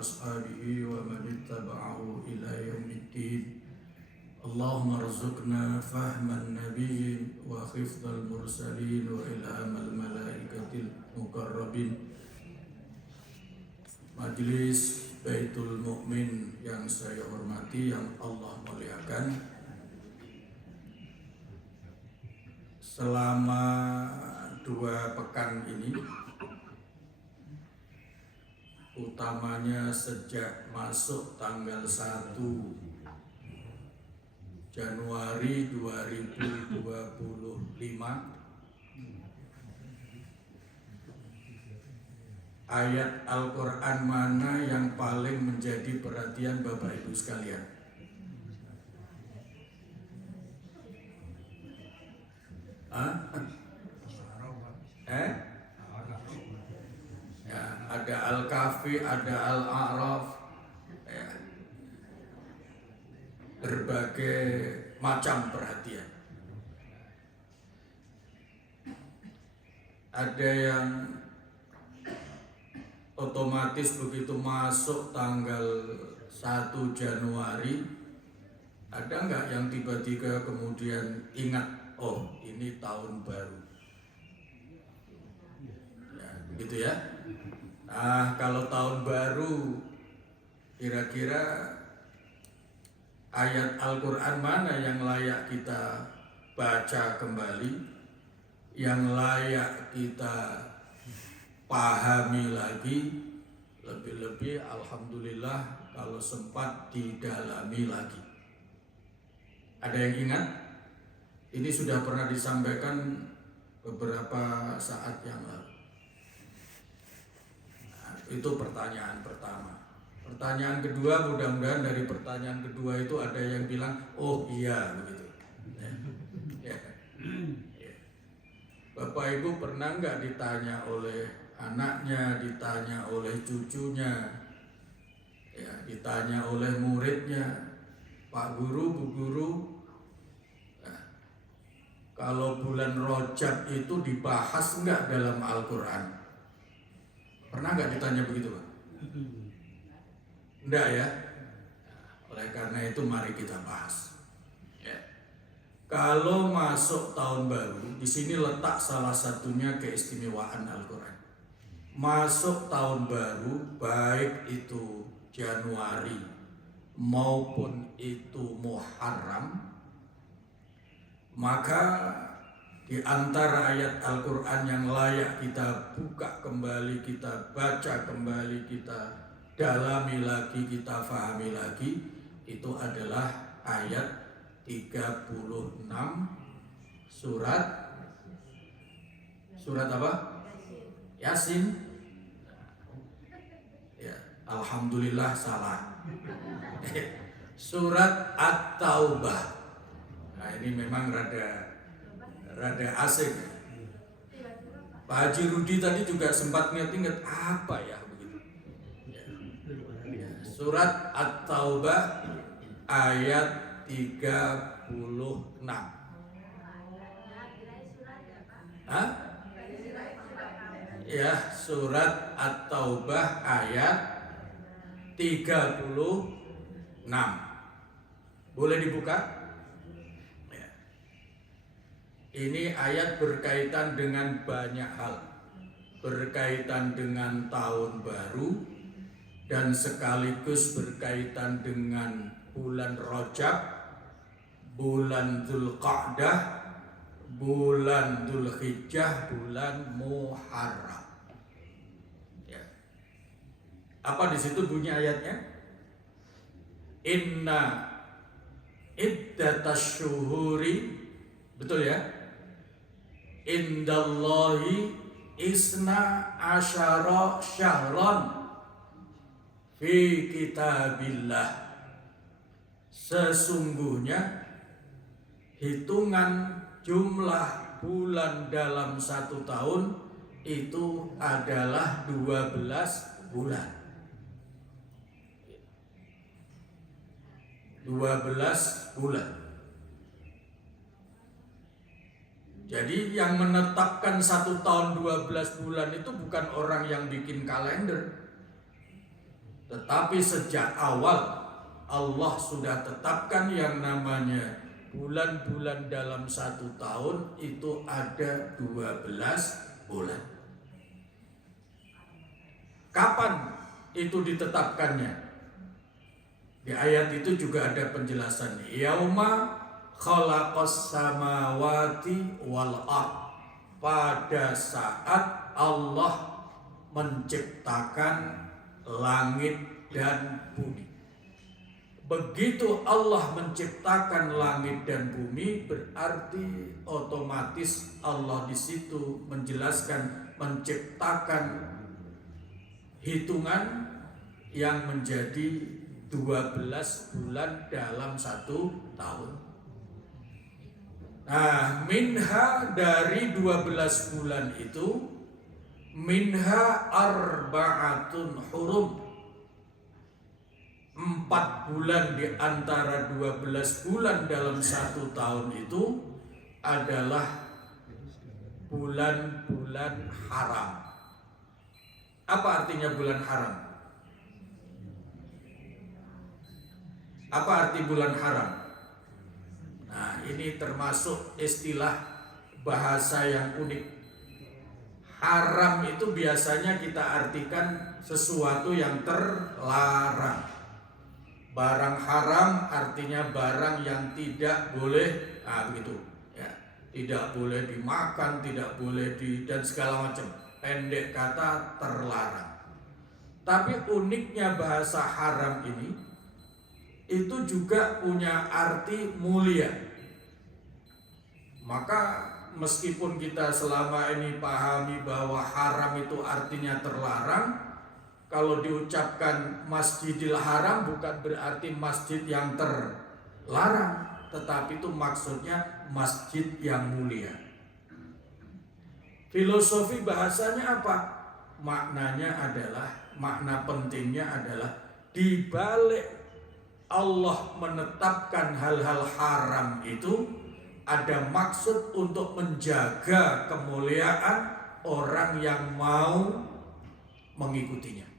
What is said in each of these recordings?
وأصحابه ومن اتبعه إلى يوم الدين. اللهم ارزقنا فهم النبيين وحفظ المرسلين وإلهام الملائكة المقربين. Majelis Baitul Mukmin yang saya hormati, yang Allah muliakan, selama 2 pekan ini, utamanya sejak masuk tanggal 1 Januari 2025, ayat Al-Quran mana yang paling menjadi perhatian Bapak Ibu sekalian? Ya, ada Al-Kahfi, ada Al-A'raf, ya. Berbagai macam perhatian. Ada yang otomatis begitu masuk tanggal 1 Januari, ada nggak yang tiba-tiba kemudian ingat, oh ini tahun baru, ya, gitu ya. Nah, kalau tahun baru, kira-kira ayat Al-Quran mana yang layak kita baca kembali, yang layak kita pahami lagi, lebih-lebih alhamdulillah kalau sempat didalami lagi. Ada yang ingat? Ini sudah pernah disampaikan beberapa saat yang lalu. Nah, itu pertanyaan pertama. Pertanyaan kedua, mudah-mudahan dari pertanyaan kedua itu ada yang bilang, oh iya begitu. Ya. Bapak Ibu pernah nggak ditanya oleh anaknya, ditanya oleh cucunya, ya, ditanya oleh muridnya, Pak Guru, Bu Guru, nah, kalau bulan Rajab itu dibahas nggak dalam Al-Quran? Pernah nggak ditanya begitu, Pak? Enggak ya? Oleh karena itu mari kita bahas. Ya. Kalau masuk tahun baru, di sini letak salah satunya keistimewaan Al-Quran. Masuk tahun baru, baik itu Januari maupun itu Muharram, maka di antara ayat Al-Quran yang layak kita buka kembali, kita baca kembali, kita dalami lagi, kita fahami lagi, itu adalah ayat 36 surat apa? Yasin. Ya, alhamdulillah salah. Surat At-Taubah. Nah, ini memang rada asing. Pak Haji Rudi tadi juga sempat ingat apa ya begitu. Ya. Surat At-Taubah ayat 36. Hah? Ya, surat At-Taubah ayat 36. Boleh dibuka? Ya. Ini ayat berkaitan dengan banyak hal. Berkaitan dengan tahun baru dan sekaligus berkaitan dengan bulan Rajab, bulan Dzulqa'dah, bulan Dzulhijjah, bulan Muharram. Ya. Apa di situ bunyi ayatnya? Inna iddatasy syuhuri, betul ya? Indallahi isna asyara syahran fi kitabillah. Sesungguhnya hitungan jumlah bulan dalam 1 tahun itu adalah 12 bulan. 12 bulan. Jadi yang menetapkan 1 tahun 12 bulan itu bukan orang yang bikin kalender. Tetapi sejak awal Allah sudah tetapkan yang namanya bulan-bulan dalam satu tahun itu ada 12 bulan. Kapan itu ditetapkannya? Di ayat itu juga ada penjelasan. Yauma khalaqas samawati wal ard. Pada saat Allah menciptakan langit dan bumi. Begitu Allah menciptakan langit dan bumi, berarti otomatis Allah di situ menjelaskan menciptakan hitungan yang menjadi 12 bulan dalam satu tahun. Nah, minha dari 12 bulan itu, minha arba'atun hurum. 4 bulan di antara 12 bulan dalam satu tahun itu adalah bulan-bulan haram. Apa artinya bulan haram? Apa arti bulan haram? Nah, ini termasuk istilah bahasa yang unik. Haram itu biasanya kita artikan sesuatu yang terlarang. Barang haram artinya barang yang tidak boleh, begitu ya, tidak boleh dimakan, tidak boleh dan segala macam. Pendek kata terlarang. Tapi uniknya bahasa haram ini itu juga punya arti mulia. Maka meskipun kita selama ini pahami bahwa haram itu artinya terlarang, kalau diucapkan Masjidil Haram bukan berarti masjid yang terlarang, tetapi itu maksudnya masjid yang mulia. Filosofi bahasanya apa? Maknanya adalah, makna pentingnya adalah di balik Allah menetapkan hal-hal haram itu ada maksud untuk menjaga kemuliaan orang yang mau mengikutinya.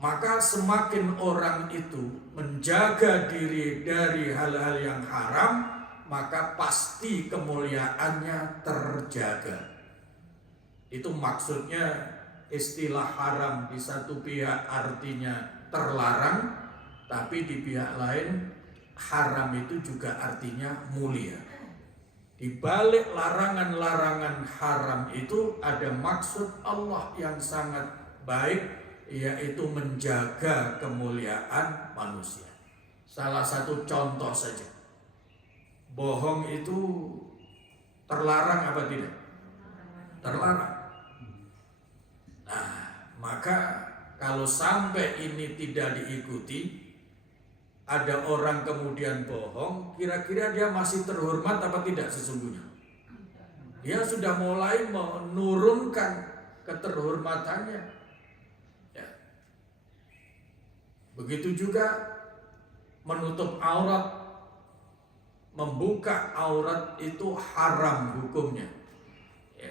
Maka semakin orang itu menjaga diri dari hal-hal yang haram, maka pasti kemuliaannya terjaga. Itu maksudnya istilah haram di satu pihak artinya terlarang, tapi di pihak lain haram itu juga artinya mulia. Di balik larangan-larangan haram itu ada maksud Allah yang sangat baik, yaitu menjaga kemuliaan manusia. Salah satu contoh saja, bohong itu terlarang apa tidak? Terlarang. Nah, maka kalau sampai ini tidak diikuti, ada orang kemudian bohong, kira-kira dia masih terhormat apa tidak sesungguhnya? Dia sudah mulai menurunkan keterhormatannya. Begitu juga menutup aurat, membuka aurat itu haram hukumnya, ya,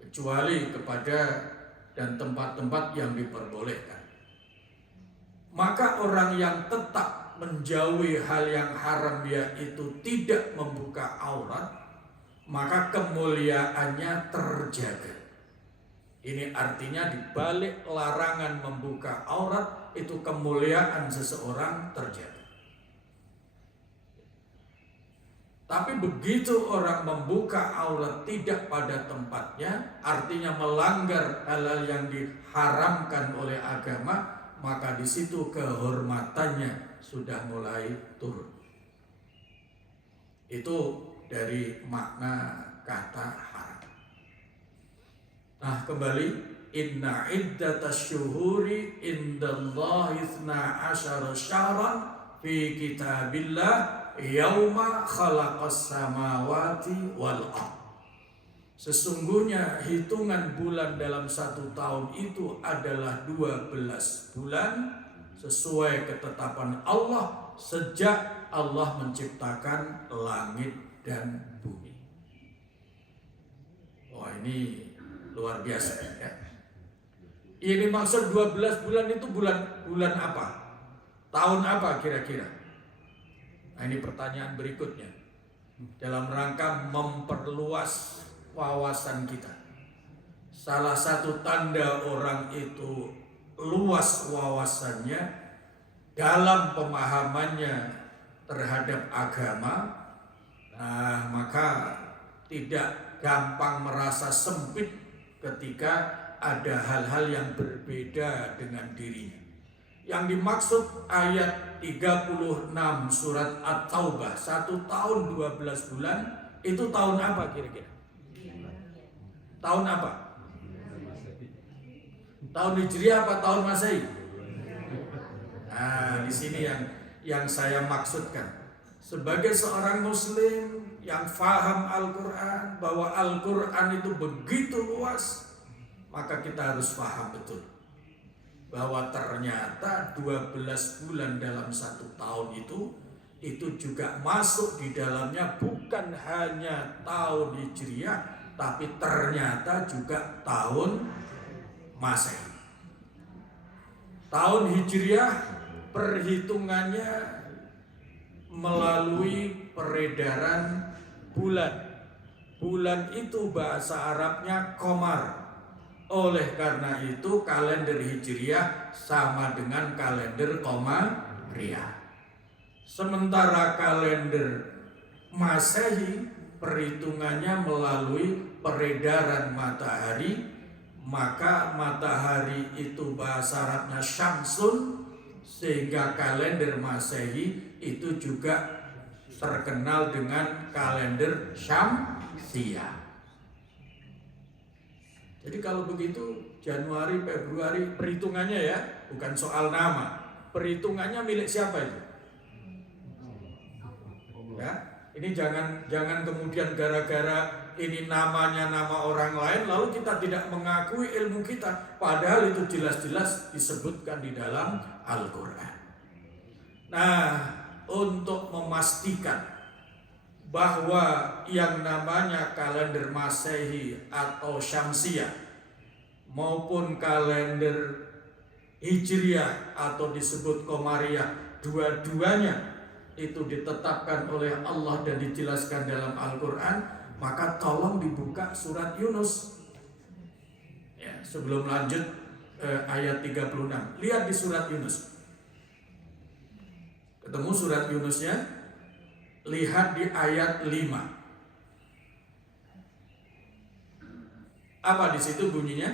kecuali kepada dan tempat-tempat yang diperbolehkan. Maka orang yang tetap menjauhi hal yang haram, yaitu tidak membuka aurat, maka kemuliaannya terjaga. Ini artinya di balik larangan membuka aurat itu kemuliaan seseorang terjaga. Tapi begitu orang membuka aurat tidak pada tempatnya, artinya melanggar hal-hal yang diharamkan oleh agama, maka di situ kehormatannya sudah mulai turun. Itu dari makna kata haram. Nah, kembali, inna iddatasy syuhuri indallahi 12 syahran fi kitabillah yauma khalaqas samawati wal ard. Sesungguhnya hitungan bulan dalam satu tahun itu adalah 12 bulan sesuai ketetapan Allah sejak Allah menciptakan langit dan bumi. Wah, ini luar biasa ya. Ini maksud 12 bulan itu bulan apa? Tahun apa kira-kira? Nah, ini pertanyaan berikutnya. Dalam rangka memperluas wawasan kita. Salah satu tanda orang itu luas wawasannya dalam pemahamannya terhadap agama, nah, maka tidak gampang merasa sempit ketika ada hal-hal yang berbeda dengan dirinya. Yang dimaksud ayat 36 surat At-Taubah, 1 tahun 12 bulan, itu tahun apa kira-kira? Tahun apa? Tahun Hijriah apa tahun Masehi? Nah, di sini yang saya maksudkan. Sebagai seorang muslim yang faham Al-Quran, bahwa Al-Quran itu begitu luas, maka kita harus paham betul bahwa ternyata 12 bulan dalam 1 tahun itu juga masuk di dalamnya bukan hanya tahun Hijriah, tapi ternyata juga tahun Masehi. Tahun Hijriah perhitungannya melalui peredaran bulan. Bulan itu bahasa Arabnya qamar. Oleh karena itu kalender Hijriah sama dengan kalender Qamariyah. Sementara kalender Masehi perhitungannya melalui peredaran matahari, maka matahari itu bahasa Arabnya syamsun, sehingga kalender Masehi itu juga terkenal dengan kalender Syamsiyah. Jadi kalau begitu Januari, Februari perhitungannya ya, bukan soal nama. Perhitungannya milik siapa itu? Ya, ini jangan kemudian gara-gara ini namanya nama orang lain lalu kita tidak mengakui ilmu kita, padahal itu jelas-jelas disebutkan di dalam Al-Qur'an. Nah, untuk memastikan bahwa yang namanya kalender Masehi atau Syamsiyah maupun kalender Hijriah atau disebut Qamariyah, dua-duanya itu ditetapkan oleh Allah dan dijelaskan dalam Al-Quran, maka tolong dibuka surat Yunus ya, sebelum lanjut ayat 36. Lihat di surat Yunus. Ketemu surat Yunusnya? Lihat di ayat 5. Apa di situ bunyinya?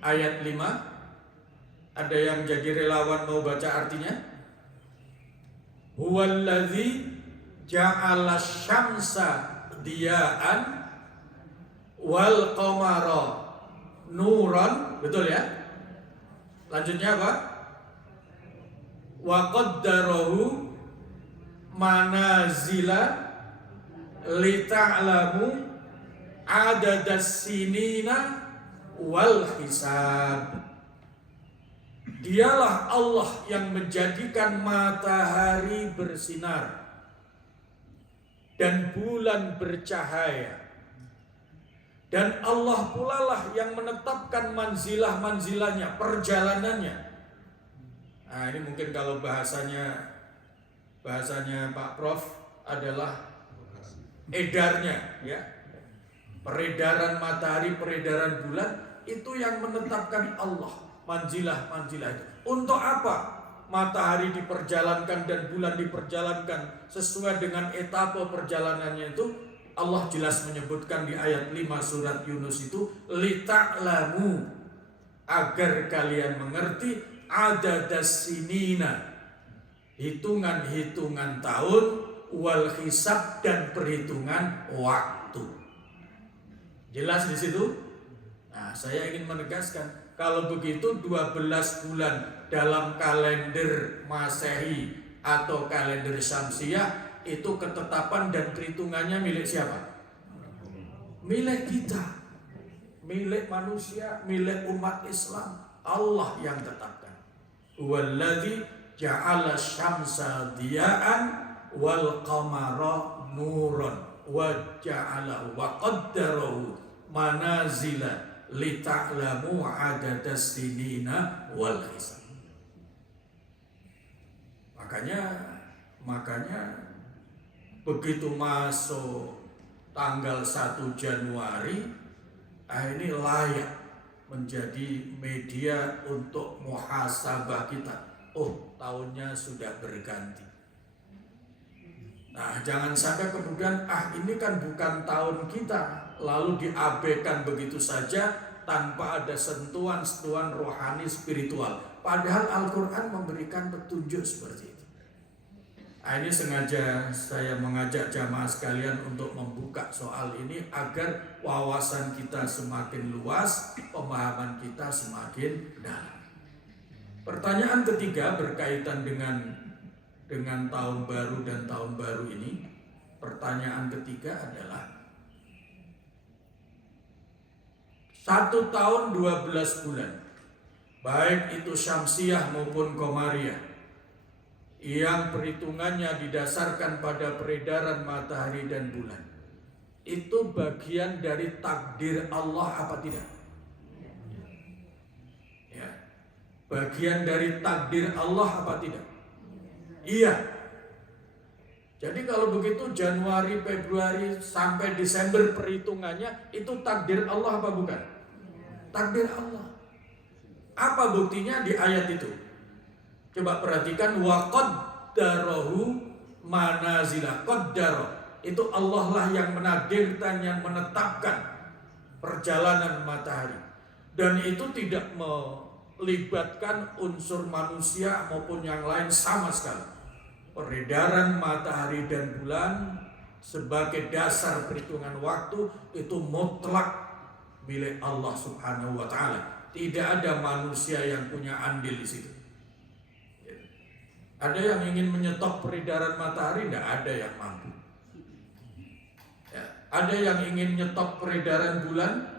Ayat 5. Ada yang jadi relawan mau baca artinya? Huwallazi ja'ala syamsa diya'an wal qamara nuran. Betul ya? Lanjutnya apa? Wa qaddarahu manazila lita'lamu adadas sinina wal hisab. Dialah Allah yang menjadikan matahari bersinar dan bulan bercahaya, dan Allah pula lah yang menetapkan manzilah-manzilahnya, perjalanannya. Nah, ini mungkin kalau bahasanya Pak Prof adalah edarnya ya. Peredaran matahari, peredaran bulan itu yang menetapkan Allah, manzilah-manzilah itu. Untuk apa matahari diperjalankan dan bulan diperjalankan sesuai dengan etapa perjalanannya itu? Allah jelas menyebutkan di ayat 5 surat Yunus itu, lita'lamu, agar kalian mengerti, adadas sinina, hitungan-hitungan tahun, wal hisab, dan perhitungan waktu. Jelas di situ? Nah, saya ingin menegaskan, kalau begitu 12 bulan dalam kalender Masehi atau kalender Syamsiyah itu ketetapan dan perhitungannya milik siapa? Milik kita, milik manusia, milik umat Islam. Allah yang tetapkan. Walladzi ja'ala syamsa diya'an wal qamara nuran wa ja'alahu wa qaddarahu manazila lita'lamu adadas sinina wal hisab. Makanya begitu masuk tanggal 1 Januari, ini layak menjadi media untuk muhasabah kita. Oh, tahunnya sudah berganti. Nah, jangan sampai kemudian ini kan bukan tahun kita, lalu diabaikan begitu saja tanpa ada sentuhan-sentuhan rohani spiritual. Padahal Al-Quran memberikan petunjuk seperti itu. Nah, ini sengaja saya mengajak jamaah sekalian untuk membuka soal ini agar wawasan kita semakin luas, pemahaman kita semakin dalam. Pertanyaan ketiga berkaitan dengan tahun baru dan tahun baru ini. Pertanyaan ketiga adalah 1 tahun 12 bulan, baik itu syamsiah maupun qamariyah, yang perhitungannya didasarkan pada peredaran matahari dan bulan, itu bagian dari takdir Allah apa tidak? Ya, bagian dari takdir Allah apa tidak? Iya. Jadi kalau begitu Januari, Februari sampai Desember perhitungannya itu takdir Allah apa bukan? Takdir Allah. Apa buktinya di ayat itu? Coba perhatikan, wa qaddarahu manazila. Qaddara itu Allah lah yang menakdirkan, yang menetapkan perjalanan matahari, dan itu tidak melibatkan unsur manusia maupun yang lain sama sekali. Peredaran matahari dan bulan sebagai dasar perhitungan waktu itu mutlak milik Allah Subhanahu wa taala. Tidak ada manusia yang punya andil di situ. Ada yang ingin menyetop peredaran matahari? Tidak ada yang mampu. Ya. Ada yang ingin menyetop peredaran bulan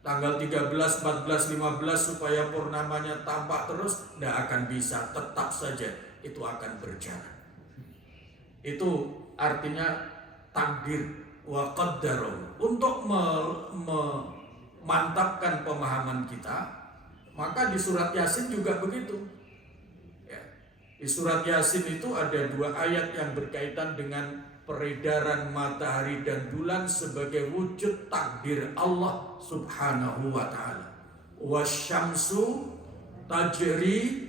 tanggal 13, 14, 15 supaya purnamanya tampak terus? Tidak akan bisa, tetap saja itu akan berjalan. Itu artinya takdir wa qaddarahu. Untuk memantapkan pemahaman kita, maka di surat Yasin juga begitu. Ya. Di surat Yasin itu ada 2 ayat yang berkaitan dengan peredaran matahari dan bulan sebagai wujud takdir Allah Subhanahu wa taala. Wasyamsu tajri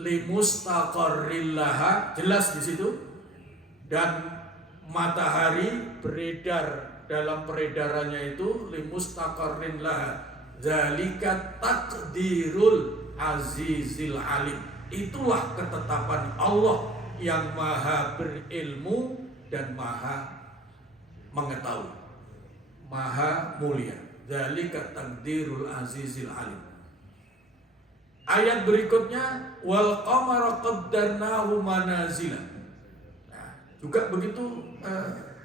limustaqarril laha, jelas di situ. Dan matahari beredar dalam peredarannya itu limustaqarrin laha, zalika takdirul azizil alim. Itulah ketetapan Allah yang maha berilmu dan maha mengetahui, maha mulia. Zalika takdirul azizil alim. Ayat berikutnya, wal qamara qaddarnahu manazila. Nah, juga begitu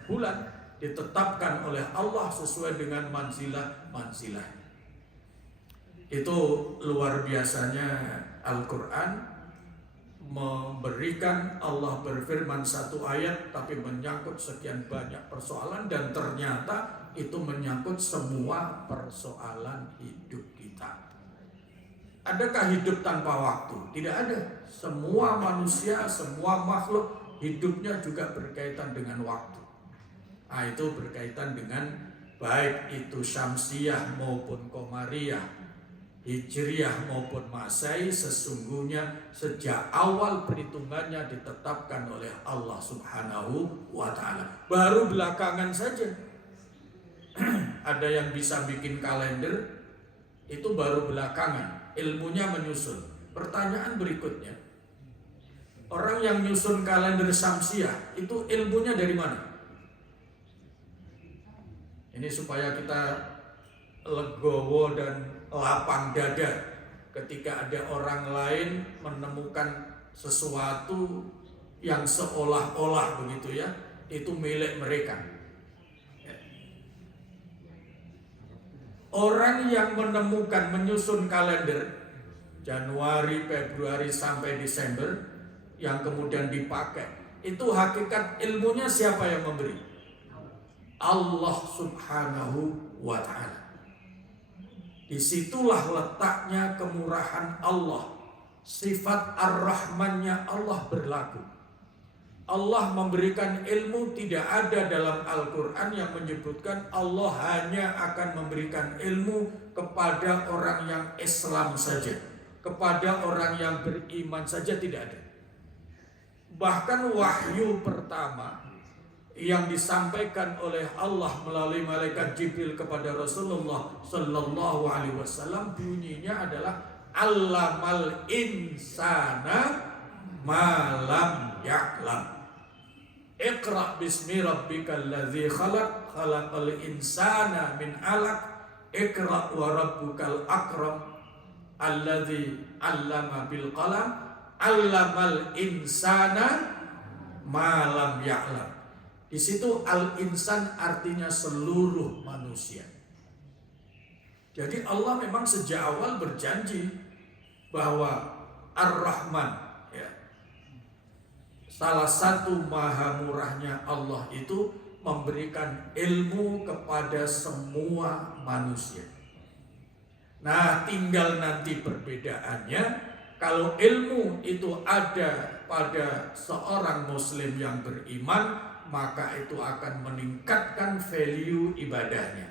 bulan ditetapkan oleh Allah sesuai dengan manzilah. Itu luar biasanya Al-Quran memberikan. Allah berfirman 1 ayat tapi menyangkut sekian banyak persoalan, dan ternyata itu menyangkut semua persoalan hidup kita. Adakah hidup tanpa waktu? Tidak ada. Semua manusia, semua makhluk hidupnya juga berkaitan dengan waktu. Nah, itu berkaitan dengan baik itu syamsiah maupun qamariyah, hijriyah maupun masehi, sesungguhnya sejak awal perhitungannya ditetapkan oleh Allah Subhanahu wa taala. Baru belakangan saja ada yang bisa bikin kalender, itu baru belakangan. Ilmunya menyusun. Pertanyaan berikutnya, orang yang nyusun kalender syamsiah itu ilmunya dari mana? Ini supaya kita legowo dan lapang dada ketika ada orang lain menemukan sesuatu yang seolah-olah begitu ya, itu milik mereka. Orang yang menemukan, menyusun kalender Januari, Februari sampai Desember yang kemudian dipakai, itu hakikat ilmunya siapa yang memberi? Allah Subhanahu wa ta'ala. Disitulah letaknya kemurahan Allah. Sifat Ar-Rahmannya Allah berlaku. Allah memberikan ilmu, tidak ada dalam Al-Quran yang menyebutkan Allah hanya akan memberikan ilmu kepada orang yang Islam saja, kepada orang yang beriman saja, tidak ada. Bahkan wahyu pertama yang disampaikan oleh Allah melalui malaikat Jibril kepada Rasulullah Sallallahu Alaihi Wasallam bunyinya adalah Allamal insana malam ya'lam. Iqra bismi rabbikal ladzi khalaq, khalaqal insana min 'alaq. Iqra wa rabbukal akram alladzi 'allama bil qalam, 'allamal insana malam ya'lam. Di situ al-insan artinya seluruh manusia. Jadi Allah memang sejak awal berjanji bahwa Ar-Rahman, ya, salah satu maha murahnya Allah itu memberikan ilmu kepada semua manusia. Nah, tinggal nanti perbedaannya. Kalau ilmu itu ada pada seorang muslim yang beriman, maka itu akan meningkatkan value ibadahnya.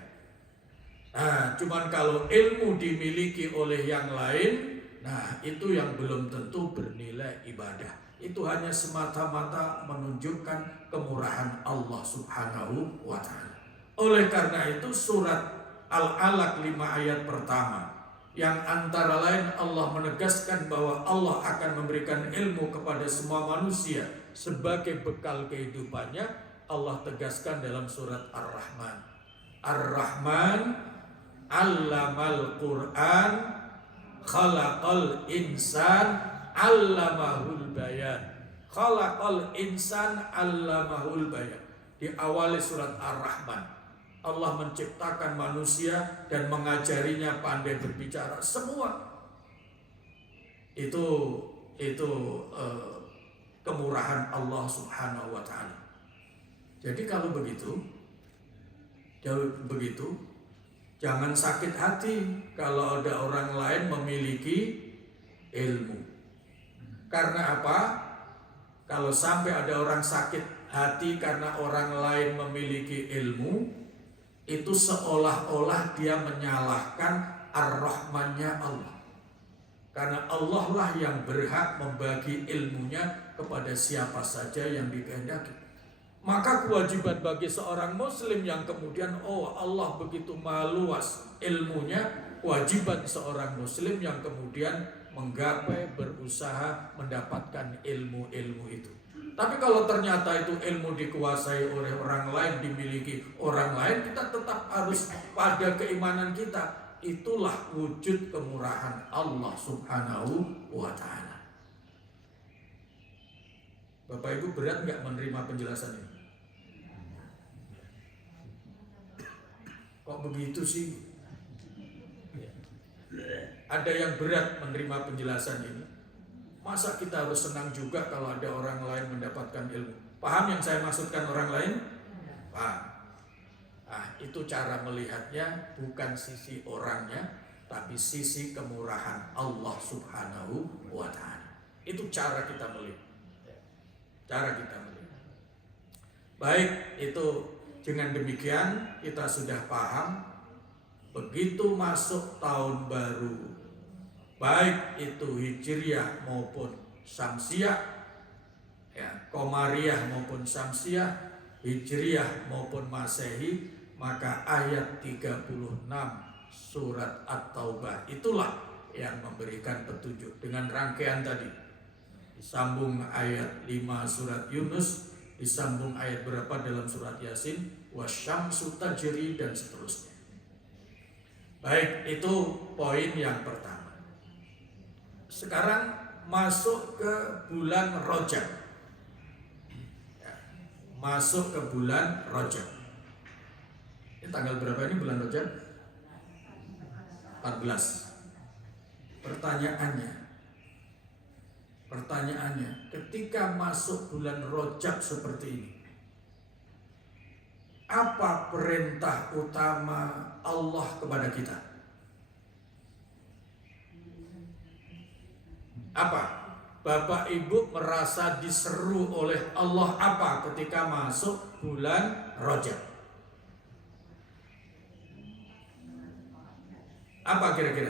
Nah, cuman kalau ilmu dimiliki oleh yang lain, nah itu yang belum tentu bernilai ibadah. Itu hanya semata-mata menunjukkan kemurahan Allah Subhanahu wa ta'ala. Oleh karena itu surat Al-Alaq 5 ayat pertama, yang antara lain Allah menegaskan bahwa Allah akan memberikan ilmu kepada semua manusia sebagai bekal kehidupannya. Allah tegaskan dalam surat Ar-Rahman. Ar-Rahman allamal Qur'an khalaqal insan allamahul bayan. Khalaqal insan allamahul bayan. Diawali surat Ar-Rahman. Allah menciptakan manusia dan mengajarinya pandai berbicara. Semua itu kemurahan Allah Subhanahu wa ta'ala. Jadi kalau begitu jangan sakit hati kalau ada orang lain memiliki ilmu. Karena apa? Kalau sampai ada orang sakit hati karena orang lain memiliki ilmu, itu seolah-olah dia menyalahkan Ar-Rahmannya Allah. Karena Allah lah yang berhak membagi ilmunya kepada siapa saja yang dikehendaki. Maka kewajiban bagi seorang muslim yang kemudian Allah begitu maha luas ilmunya, kewajiban seorang muslim yang kemudian menggapai, berusaha mendapatkan ilmu-ilmu itu. Tapi kalau ternyata itu ilmu dikuasai oleh orang lain, dimiliki orang lain, kita tetap harus pada keimanan kita. Itulah wujud kemurahan Allah Subhanahu wa ta'ala. Bapak Ibu berat nggak menerima penjelasan ini? Kok begitu sih? Ada yang berat menerima penjelasan ini. Masa kita harus senang juga kalau ada orang lain mendapatkan ilmu? Paham yang saya maksudkan orang lain? Paham. Nah, itu cara melihatnya, bukan sisi orangnya, tapi sisi kemurahan Allah Subhanahu wa ta'ala. Itu cara kita melihat. Cara kita melihat. Baik, itu dengan demikian kita sudah paham. Begitu masuk tahun baru, baik itu Hijriah maupun Syamsiah, ya, Komariah maupun Syamsiah, Hijriah maupun Masehi, maka ayat 36 surat At-Taubah itulah yang memberikan petunjuk dengan rangkaian tadi. Disambung ayat 5 surat Yunus, disambung ayat berapa dalam surat Yasin, wasyamsu tajri, dan seterusnya. Baik, itu poin yang pertama. Sekarang masuk ke bulan Rajab. Masuk ke bulan Rajab. Ini tanggal berapa ini bulan Rajab? 14. Pertanyaannya, ketika masuk bulan Rajab seperti ini, apa perintah utama Allah kepada kita? Apa? Bapak Ibu merasa diseru oleh Allah apa ketika masuk bulan Rajab? Apa kira-kira?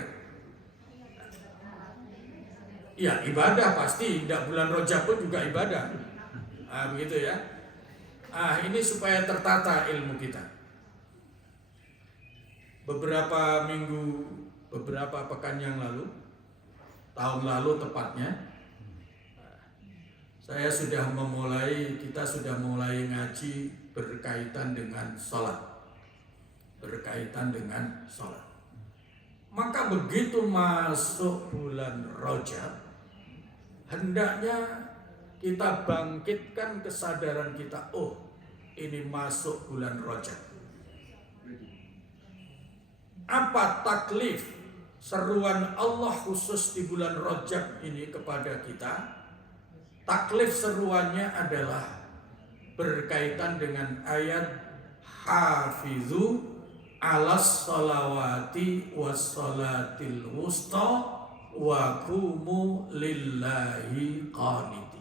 Ya ibadah pasti, tidak bulan Rajab pun juga ibadah. Begitu ya. Ini supaya tertata ilmu kita. Beberapa pekan yang lalu, tahun lalu tepatnya, kita sudah mulai ngaji berkaitan dengan sholat. Maka begitu masuk bulan Rajab, hendaknya kita bangkitkan kesadaran kita, ini masuk bulan Rajab. Apa taklif seruan Allah khusus di bulan Rajab ini kepada kita? Taklif seruannya adalah berkaitan dengan ayat hafizu alas salawati was salatil wusta wa qumu lillahi qaniti.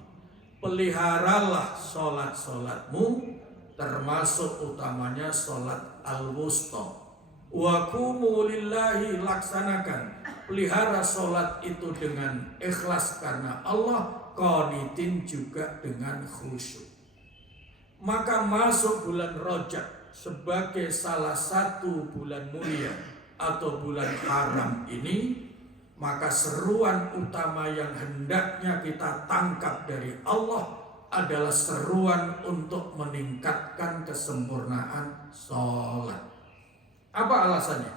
Peliharalah solat-solatmu, termasuk utamanya solat al-wusta. Wa qumu lillahi, laksanakan, pelihara solat itu dengan ikhlas karena Allah, qanitin juga dengan khusyuk. Maka masuk bulan Rajab sebagai salah satu bulan mulia atau bulan haram ini, maka seruan utama yang hendaknya kita tangkap dari Allah adalah seruan untuk meningkatkan kesempurnaan sholat. Apa alasannya?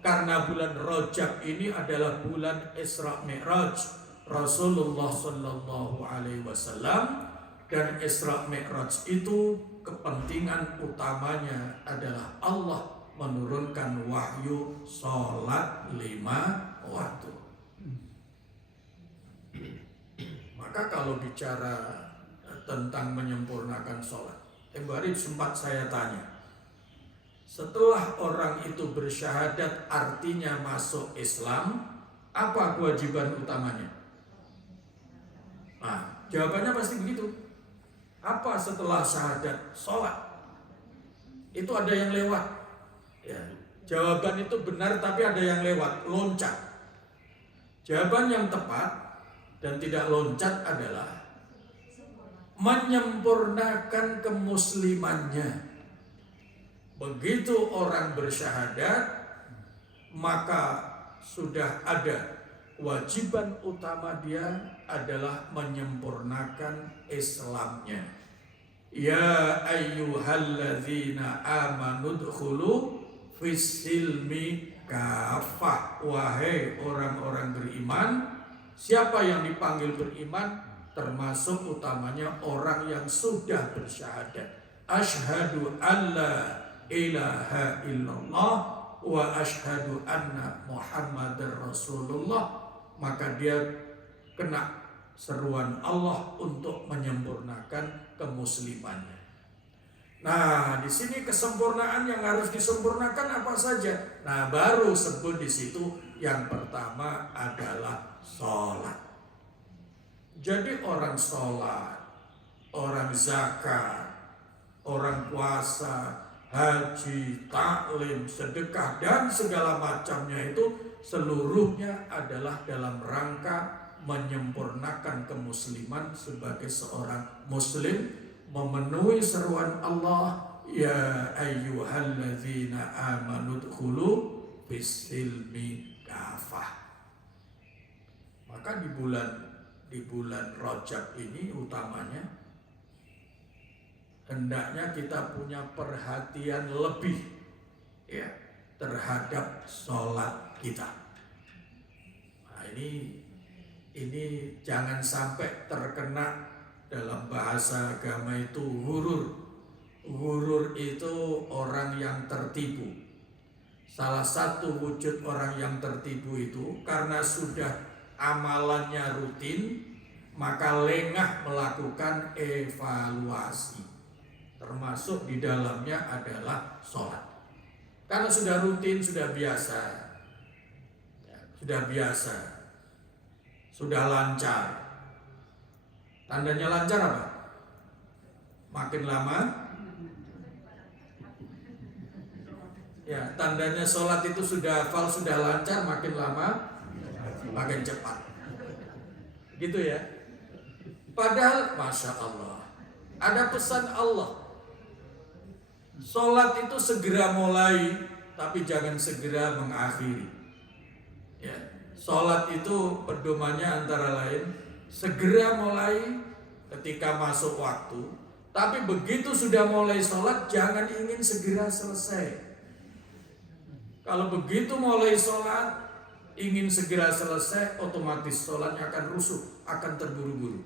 Karena bulan Rajab ini adalah bulan Isra Mi'raj Rasulullah Sallallahu Alaihi Wasallam, dan Isra Mi'raj itu kepentingan utamanya adalah Allah menurunkan wahyu sholat 5 waktu. Maka kalau bicara tentang menyempurnakan sholat, kemarin sempat saya tanya, setelah orang itu bersyahadat artinya masuk Islam, apa kewajiban utamanya? Jawabannya pasti begitu. Apa setelah syahadat? Sholat. Itu ada yang lewat. Ya, jawaban itu benar tapi ada yang lewat, loncat. Jawaban yang tepat dan tidak loncat adalah menyempurnakan kemuslimannya. Begitu orang bersyahadat, maka sudah ada kewajiban utama dia adalah menyempurnakan Islamnya. Ya ayyuhalladzina amanu dkhulu fis-silmi kafah. Wahai orang-orang beriman, siapa yang dipanggil beriman? Termasuk utamanya orang yang sudah bersyahadat. Asyhadu alla ilaha illallah wa asyhadu anna Muhammadar Rasulullah, maka dia kena seruan Allah untuk menyempurnakan kemuslimannya. Nah, di sini kesempurnaan yang harus disempurnakan apa saja? Nah, baru sebut di situ yang pertama adalah sholat. Jadi orang sholat, orang zakat, orang puasa, haji, taklim, sedekah, dan segala macamnya itu seluruhnya adalah dalam rangka menyempurnakan kemusliman sebagai seorang muslim, memenuhi seruan Allah, ya ayyuhalladzina amanu dkhulu fis-silmi kafah. Maka di bulan Rajab ini utamanya hendaknya kita punya perhatian lebih ya terhadap sholat kita. Nah, ini jangan sampai terkena dalam bahasa agama itu ghurur. Ghurur itu orang yang tertipu. Salah satu wujud orang yang tertipu itu karena sudah amalannya rutin, maka lengah melakukan evaluasi. Termasuk di dalamnya adalah sholat. Karena sudah rutin, sudah biasa. sudah lancar. Tandanya lancar apa? Makin lama, ya tandanya sholat itu sudah hafal, sudah lancar, makin lama makin cepat. Gitu ya. Padahal Masya Allah, ada pesan Allah, sholat itu segera mulai, tapi jangan segera mengakhiri. Ya, sholat itu pedomannya antara lain segera mulai ketika masuk waktu, tapi begitu sudah mulai sholat jangan ingin segera selesai. Kalau begitu mulai sholat ingin segera selesai, otomatis sholatnya akan rusuh, akan terburu-buru.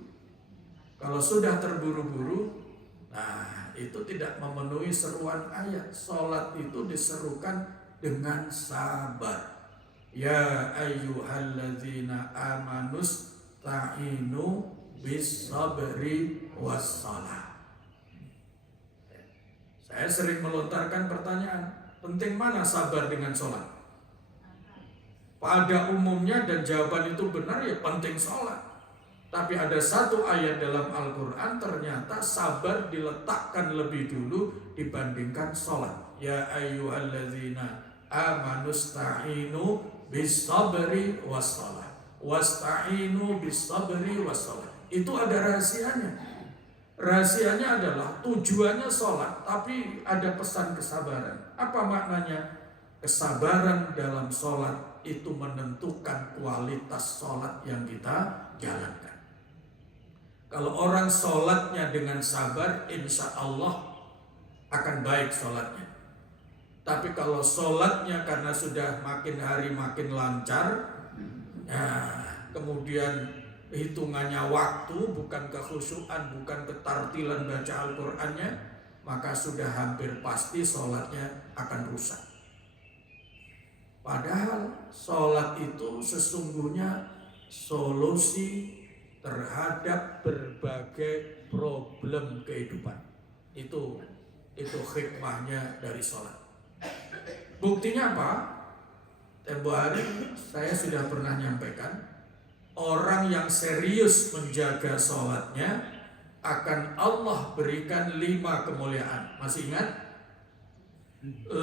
Kalau sudah terburu-buru, nah itu tidak memenuhi seruan ayat. Sholat itu diserukan dengan sabar. Ya ayyuhalladzina amanus ta'inu bis sabri wassalah. Saya sering melontarkan pertanyaan, penting mana sabar dengan sholat? Pada umumnya dan jawaban itu benar, ya penting sholat. Tapi ada satu ayat dalam Al-Quran ternyata sabar diletakkan lebih dulu dibandingkan sholat. Ya ayyuhalladzina amanus ta'inu bis sabri wassalah. Wasta'inu bis sabri wassalah. Itu ada rahasianya. Rahasianya adalah tujuannya sholat, tapi ada pesan kesabaran. Apa maknanya? Kesabaran dalam sholat itu menentukan kualitas sholat yang kita jalankan. Kalau orang sholatnya dengan sabar, insya Allah akan baik sholatnya. Tapi kalau sholatnya karena sudah makin hari makin lancar, kemudian hitungannya waktu, bukan kekhusyuan, bukan ketartilan baca Al-Qur'annya, maka sudah hampir pasti sholatnya akan rusak. Padahal sholat itu sesungguhnya solusi terhadap berbagai problem kehidupan. Itu hikmahnya dari sholat. Buktinya apa? Tempo hari saya sudah pernah nyampaikan, orang yang serius menjaga sholatnya akan Allah berikan 5 kemuliaan. Masih ingat? 5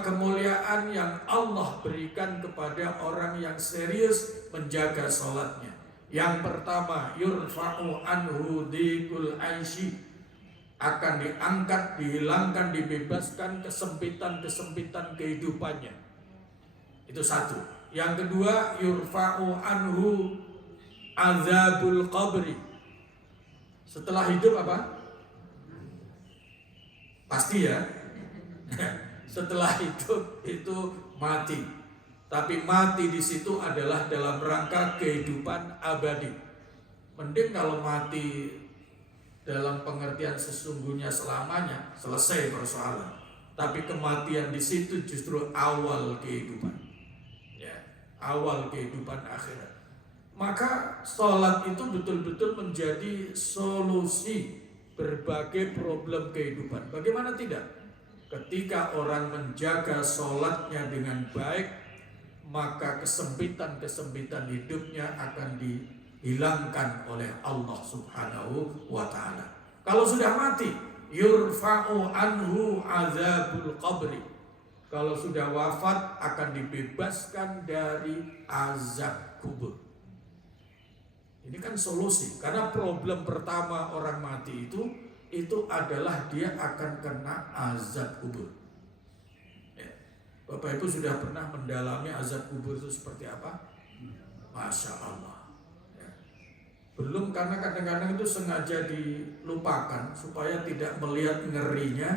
kemuliaan yang Allah berikan kepada orang yang serius menjaga sholatnya. Yang pertama, yurfa'u anhu dhikul aishi, akan diangkat, dihilangkan, dibebaskan kesempitan-kesempitan kehidupannya. Itu satu. Yang kedua, yurfa'u anhu azabul qabri. Setelah hidup apa? Pasti ya. Setelah hidup itu mati. Tapi mati di situ adalah dalam rangka kehidupan abadi. Mending kalau mati dalam pengertian sesungguhnya selamanya, selesai persoalan. Tapi kematian di situ justru awal kehidupan. Awal kehidupan akhirat. Maka sholat itu betul-betul menjadi solusi berbagai problem kehidupan. Bagaimana tidak? Ketika orang menjaga sholatnya dengan baik, maka kesempitan-kesempitan hidupnya akan dihilangkan oleh Allah Subhanahu wa ta'ala. Kalau sudah mati, yurfa'u anhu azabul qabri. Kalau sudah wafat akan dibebaskan dari azab kubur. Ini kan solusi. Karena problem pertama orang mati itu adalah dia akan kena azab kubur. Ya. Bapak Ibu sudah pernah mendalami azab kubur itu seperti apa? Masya Allah. Ya. Belum, karena kadang-kadang itu sengaja dilupakan supaya tidak melihat ngerinya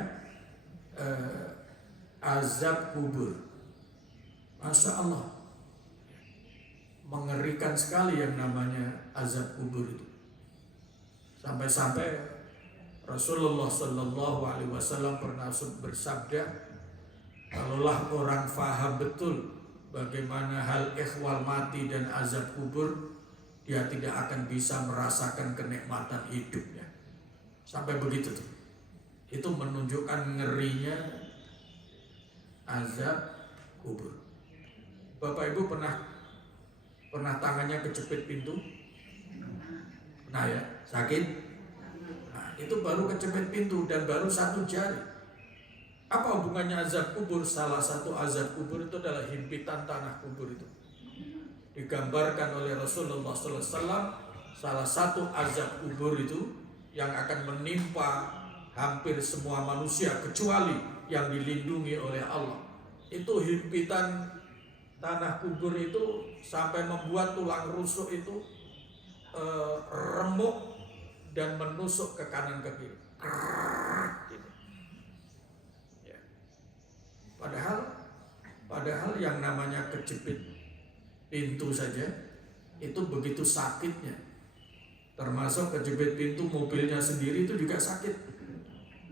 azab kubur. Masya Allah, mengerikan sekali yang namanya azab kubur itu. Sampai-sampai Rasulullah Sallallahu Alaihi Wasallam pernah bersabda, kalaulah orang faham betul bagaimana hal ikhwal mati dan azab kubur, dia tidak akan bisa merasakan kenikmatan hidupnya. Sampai begitu tuh. Itu menunjukkan ngerinya azab kubur. Bapak Ibu pernah Pernah tangannya kejepit pintu? Nah ya, sakit? Nah, itu baru kejepit pintu dan baru satu jari. Apa hubungannya azab kubur? Salah satu azab kubur itu adalah himpitan tanah kubur itu. Digambarkan oleh Rasulullah SAW, salah satu azab kubur itu yang akan menimpa hampir semua manusia kecuali yang dilindungi oleh Allah. Itu himpitan tanah kubur itu sampai membuat tulang rusuk itu remuk dan menusuk ke kanan ke kiri. Gitu. Ya. Padahal yang namanya kejepit pintu saja itu begitu sakitnya. Termasuk kejepit pintu mobilnya sendiri itu juga sakit.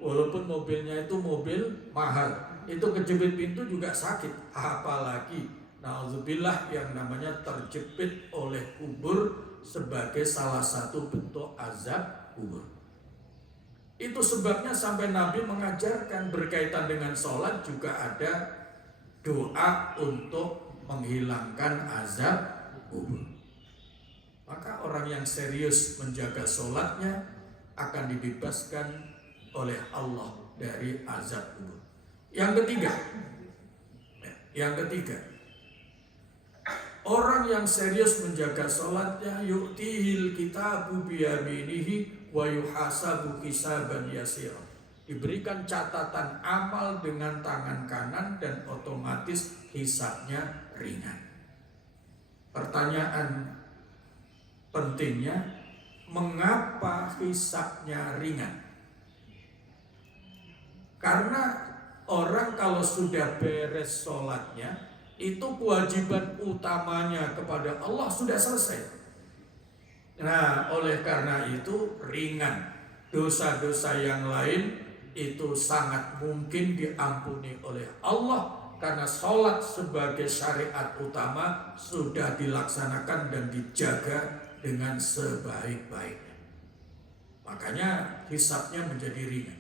Walaupun mobilnya itu mobil mahal, itu kejepit pintu juga sakit. Apalagi na'udzubillah yang namanya terjepit oleh kubur sebagai salah satu bentuk azab kubur. Itu sebabnya sampai Nabi mengajarkan berkaitan dengan sholat juga ada doa untuk menghilangkan azab kubur. Maka orang yang serius menjaga sholatnya akan dibebaskan oleh Allah dari azab kubur. Yang ketiga, orang yang serius menjaga sholatnya yu'tihil kitabu biyaminihi wa yuhasabu hisaban yasira. Diberikan catatan amal dengan tangan kanan dan otomatis hisabnya ringan. Pertanyaan pentingnya, mengapa hisabnya ringan? Karena orang kalau sudah beres sholatnya, itu kewajiban utamanya kepada Allah sudah selesai. Nah, oleh karena itu ringan. Dosa-dosa yang lain itu sangat mungkin diampuni oleh Allah karena sholat sebagai syariat utama sudah dilaksanakan dan dijaga dengan sebaik-baiknya. Makanya hisabnya menjadi ringan.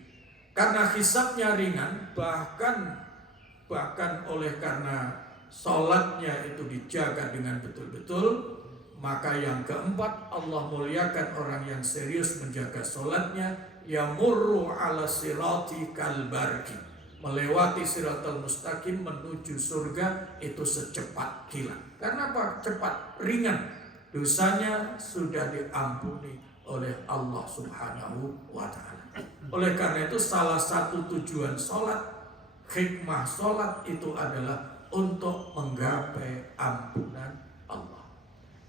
Karena hisabnya ringan, bahkan oleh karena sholatnya itu dijaga dengan betul-betul, maka yang keempat, Allah muliakan orang yang serius menjaga sholatnya, yamurru ala sirati kalbarki, melewati siratal mustaqim menuju surga itu secepat kilat. Karena apa? Cepat, ringan. Dosanya sudah diampuni oleh Allah Subhanahu wa ta'ala. Oleh karena itu salah satu tujuan sholat, hikmah sholat itu adalah untuk menggapai ampunan Allah.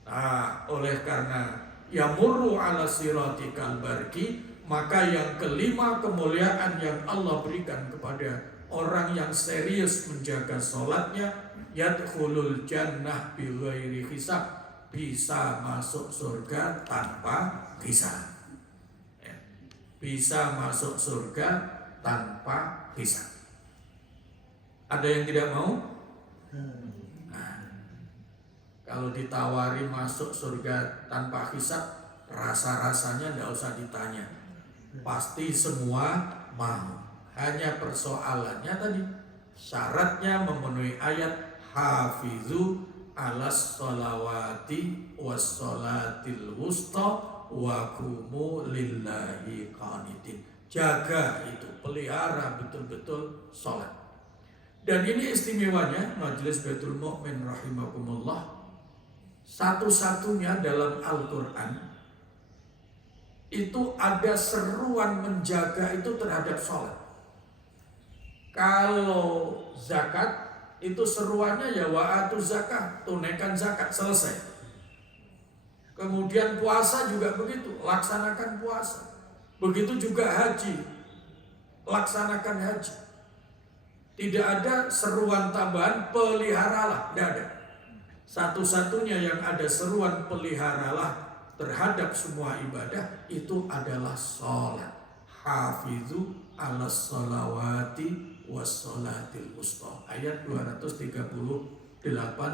Nah, oleh karena yamurru ala sirati kalbarki, maka yang kelima kemuliaan yang Allah berikan kepada orang yang serius menjaga sholatnya, yadkhulul jannah bighairi hisab, bisa masuk surga tanpa hisab. Bisa masuk surga tanpa hisab. Ada yang tidak mau? Nah, kalau ditawari masuk surga tanpa hisab, rasa-rasanya tidak usah ditanya. Pasti semua mau. Hanya persoalannya tadi, syaratnya memenuhi ayat hafizu alas sholawati was sholatil wusta wa qumu lillahi qanitin. Jaga itu, pelihara betul-betul sholat. Dan ini istimewanya Majelis Baitul Mu'min rahimakumullah, satu-satunya dalam Al-Quran itu ada seruan menjaga itu terhadap sholat. Kalau zakat itu seruannya ya wa'atu zakat, tunaikan zakat, selesai. Kemudian puasa juga begitu, laksanakan puasa. Begitu juga haji, laksanakan haji. Tidak ada seruan tambahan peliharalah, tidak ada. Satu-satunya yang ada seruan peliharalah terhadap semua ibadah itu adalah sholat. Hafizu ala sholawati was sholatil wusta. Ayat 238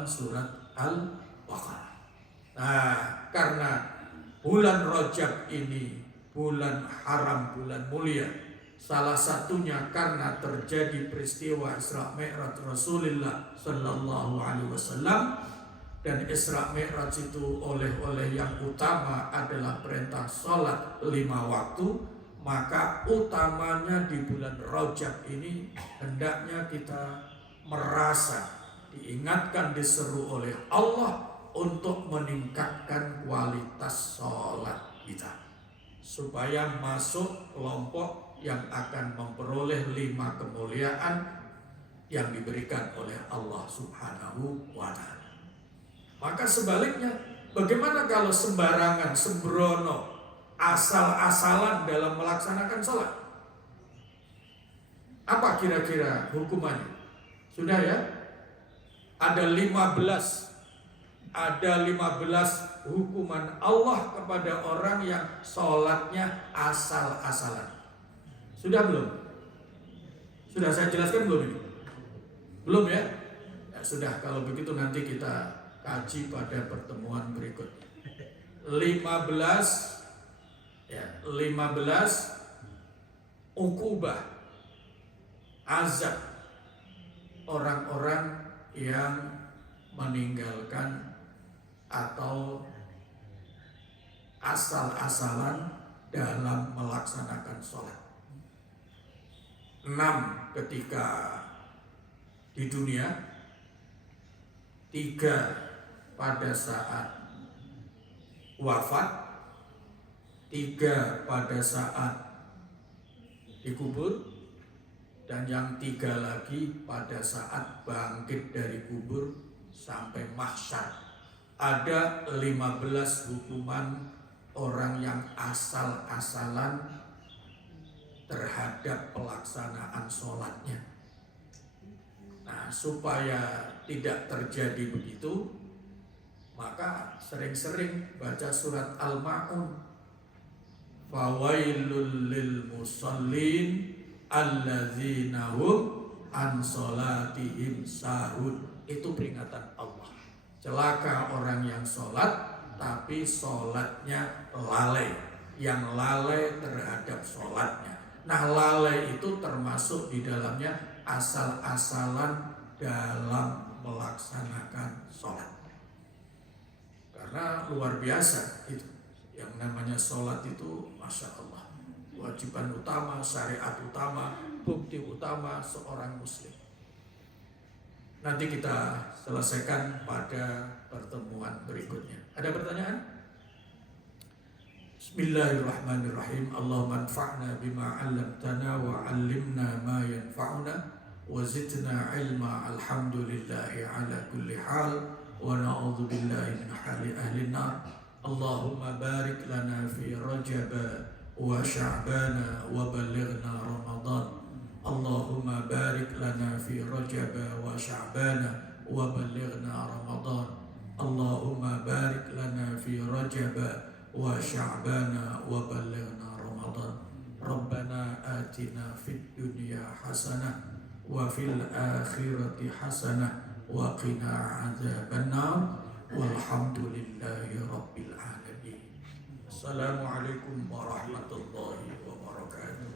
surat Al-Baqarah. Nah, karena bulan Rajab ini bulan haram, bulan mulia, salah satunya karena terjadi peristiwa Isra Mi'raj Rasulullah Sallallahu Alaihi Wasallam, dan Isra Mi'raj itu oleh-oleh yang utama adalah perintah sholat 5 waktu, maka utamanya di bulan Rajab ini hendaknya kita merasa diingatkan, diseru oleh Allah untuk meningkatkan kualitas sholat kita supaya masuk kelompok yang akan memperoleh 5 kemuliaan yang diberikan oleh Allah Subhanahu wa Ta'ala. Maka sebaliknya, bagaimana kalau sembarangan, sembrono, asal-asalan dalam melaksanakan sholat? Apa kira-kira hukumannya? Sudah ya? Ada 15 hukuman Allah kepada orang yang sholatnya asal-asalan. Sudah belum? Sudah saya jelaskan belum ini? Belum ya? Ya sudah, kalau begitu nanti kita kaji pada pertemuan berikut. 15 ukubah, azab orang-orang yang meninggalkan atau asal-asalan dalam melaksanakan sholat. 6 ketika di dunia, 3 pada saat wafat, 3 pada saat dikubur, dan yang 3 lagi pada saat bangkit dari kubur sampai mahsyar. Ada 15 hukuman orang yang asal-asalan terhadap pelaksanaan sholatnya. Nah, supaya tidak terjadi begitu, maka sering-sering baca surat Al-Ma'un. Fawailul lil musallin alladzina hum an sholatihim sahun. Itu peringatan Allah. Celaka orang yang sholat tapi sholatnya lalai, yang lalai terhadap sholatnya. Nah, lalai itu termasuk di dalamnya asal-asalan dalam melaksanakan sholat. Karena luar biasa itu, yang namanya sholat itu, Masya Allah, kewajiban utama, syariat utama, bukti utama seorang muslim. Nanti kita selesaikan pada pertemuan berikutnya. Ada pertanyaan? Bismillahirrahmanirrahim. Allahumma anfa'na bima 'allamtana wa 'allimna ma yanfa'una wa zidna ilma. Alhamdulillahi ala kulli hal wa na'udzu billahi min hali ahli nar. Allahumma barik lana fi Rajab wa Sya'ban wa ballighna Ramadan. Allahumma barik lana fi Rajab wa Sya'ban wa ballighna Ramadan. Allahumma barik lana fi Rajab wa Sya'ban wa ballighna Ramadan. Rabbana atina fid dunya hasanah wa fil akhirati hasanah wa qina adzabannar. Walhamdulillahi rabbil alamin. Assalamualaikum warahmatullahi wabarakatuh.